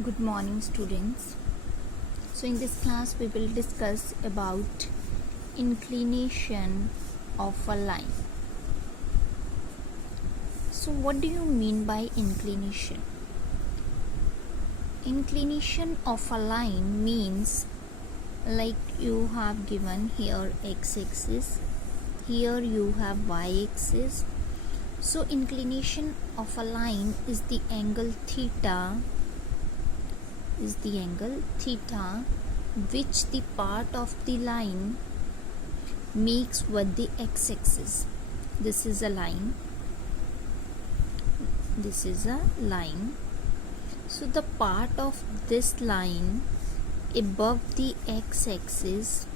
Good morning, students. So in this class we will discuss about inclination of a line. So what do you mean by inclination? Inclination of a line means like you have given here x-axis, here you have y-axis. So inclination of a line is the angle theta which the part of the line makes with the x-axis. This is a line. So the part of this line above the x-axis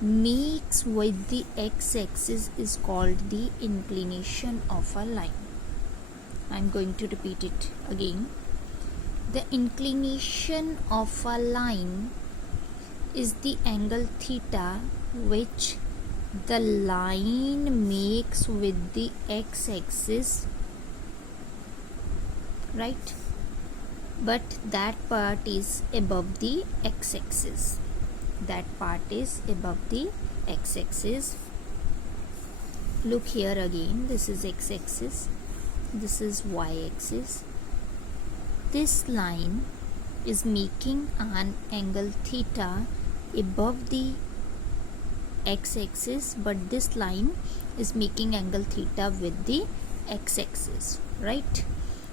makes with the x-axis is called the inclination of a line. I am going to repeat it again. The inclination of a line is the angle theta which the line makes with the x-axis, right? But that part is above the x-axis. Look here again. This is x-axis. This is y-axis. This line is making an angle theta above the x-axis, but this line is making angle theta with the x-axis, right?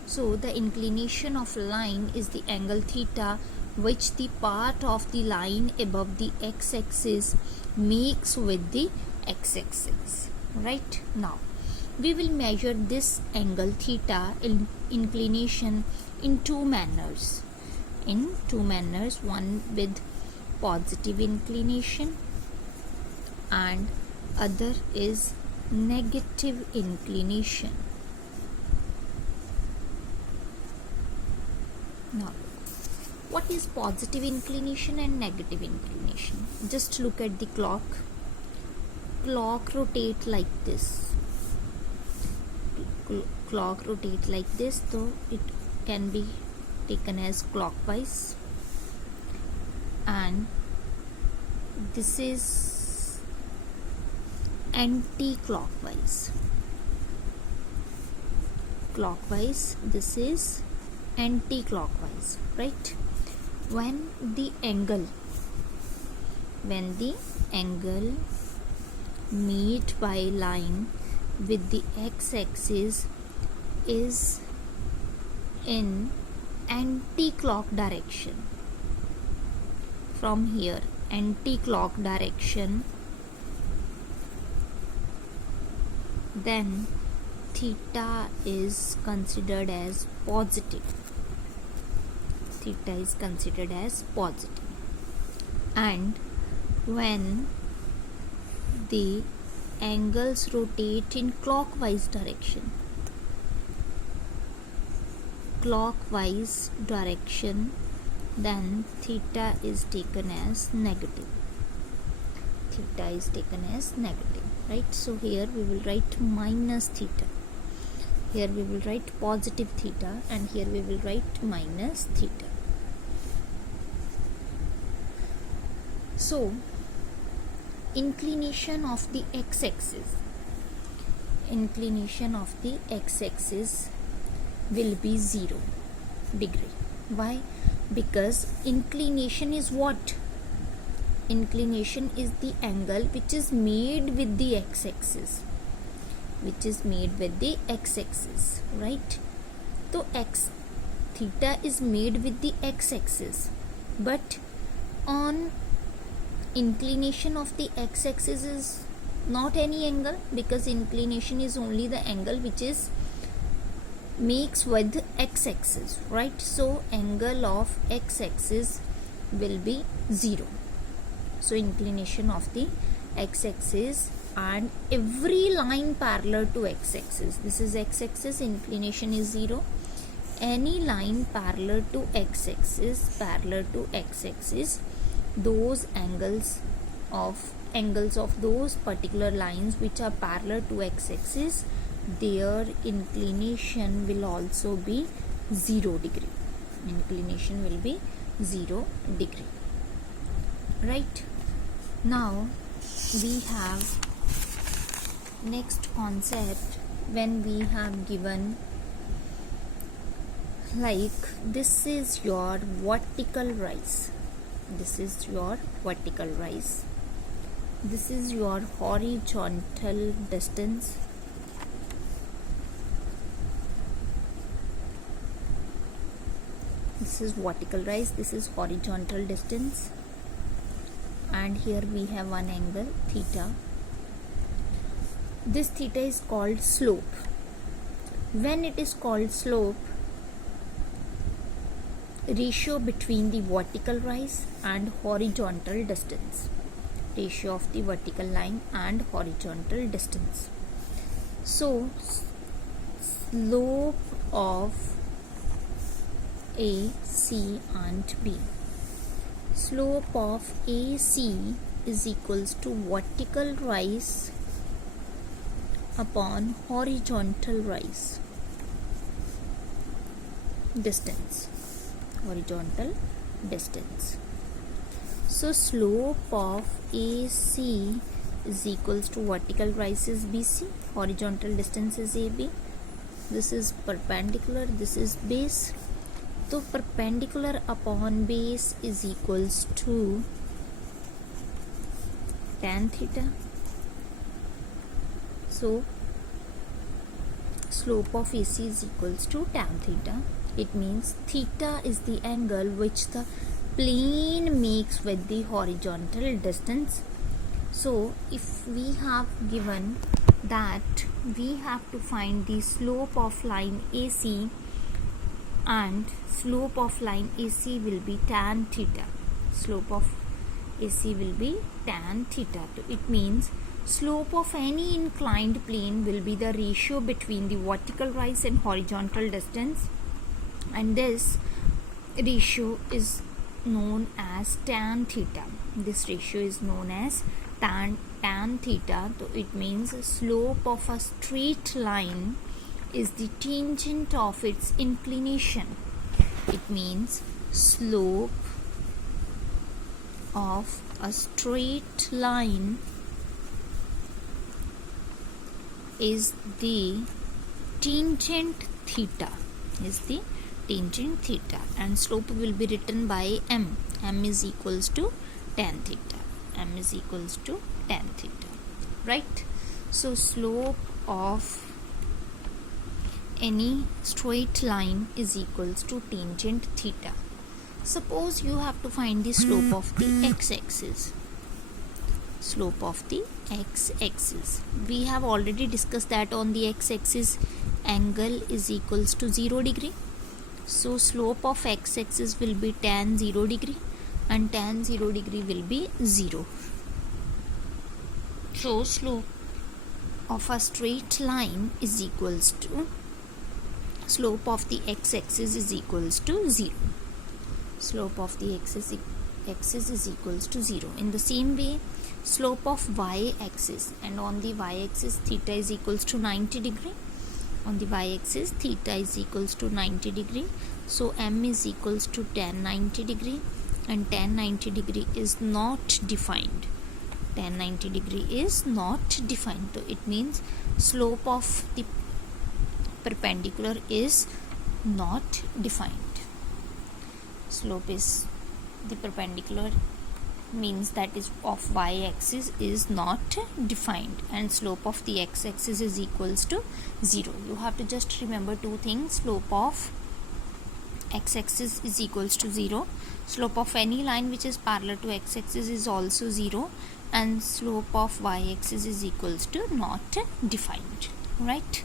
So the inclination of line is the angle theta which the part of the line above the x-axis makes with the x-axis, right? Now we will measure this angle theta inclination in two manners. One with positive inclination and other is negative inclination. Now, what is positive inclination and negative inclination? Just look at the clock. Clock rotate like this. So it can be taken as clockwise, and this is anti-clockwise. This is anti-clockwise, right? When the angle meet by line with the x-axis is in anti-clock direction. From here, anti-clock direction, then theta is considered as positive. And when the angles rotate in clockwise direction, then theta is taken as negative. Right? So here we will write minus theta. Here we will write positive theta, and here we will write minus theta. So inclination of the x-axis will be 0 degree. Why? Because inclination is what? Inclination is the angle which is made with the x-axis. Right? So theta is made with the x-axis, but on inclination of the x-axis is not any angle, because inclination is only the angle which is makes with x-axis, right? So angle of x-axis will be 0. So inclination of the x-axis and every line parallel to x-axis, this is x-axis, inclination is 0. Any line parallel to x-axis, those angles of those particular lines which are parallel to x-axis, their inclination will also be 0 degree. inclination will be 0 degree. Right? Now we have next concept when we have given like this is your vertical rise, this is your vertical rise, this is your horizontal distance, this is vertical rise, this is horizontal distance, and here we have one angle theta. This theta is called slope. When it is called slope, ratio between the vertical rise and horizontal distance, ratio of the vertical line and horizontal distance. So slope of A, C and B. Slope of AC is equals to vertical rise upon horizontal rise distance, horizontal distance. So slope of AC is equals to vertical rise is BC, horizontal distance is AB. This is perpendicular, this is base. So perpendicular upon base is equals to tan theta. So slope of AC is equals to tan theta. It means theta is the angle which the plane makes with the horizontal distance. So if we have given that we have to find the slope of line AC, and slope of line AC will be tan theta. Slope of AC will be tan theta. So it means slope of any inclined plane will be the ratio between the vertical rise and horizontal distance, and this ratio is known as tan theta. This ratio is known as tan theta. So it means slope of a straight line is the tangent of its inclination. It means slope of a straight line is the tangent theta, and slope will be written by m. M is equals to tan theta. M is equals to tan theta. Right? So slope of any straight line is equals to tangent theta. Suppose you have to find the slope of the x-axis. Slope of the x-axis. We have already discussed that on the x-axis angle is equals to 0 degree. So slope of x-axis will be tan 0 degree, and tan 0 degree will be 0. So slope of a straight line is equals to slope of the x-axis is equals to 0. Slope of the x-axis is equals to 0. In the same way, slope of y-axis, and on the y-axis theta is equals to 90 degree. On the y-axis theta is equals to 90 degree. So m is equals to tan 90 degree, and tan 90 degree is not defined. Tan 90 degree is not defined. So it means slope of the perpendicular is not defined. Slope is the perpendicular means that is of y-axis is not defined, and slope of the x-axis is equals to 0. You have to just remember two things. Slope of x-axis is equals to 0. Slope of any line which is parallel to x-axis is also 0, and slope of y-axis is equals to not defined. Right?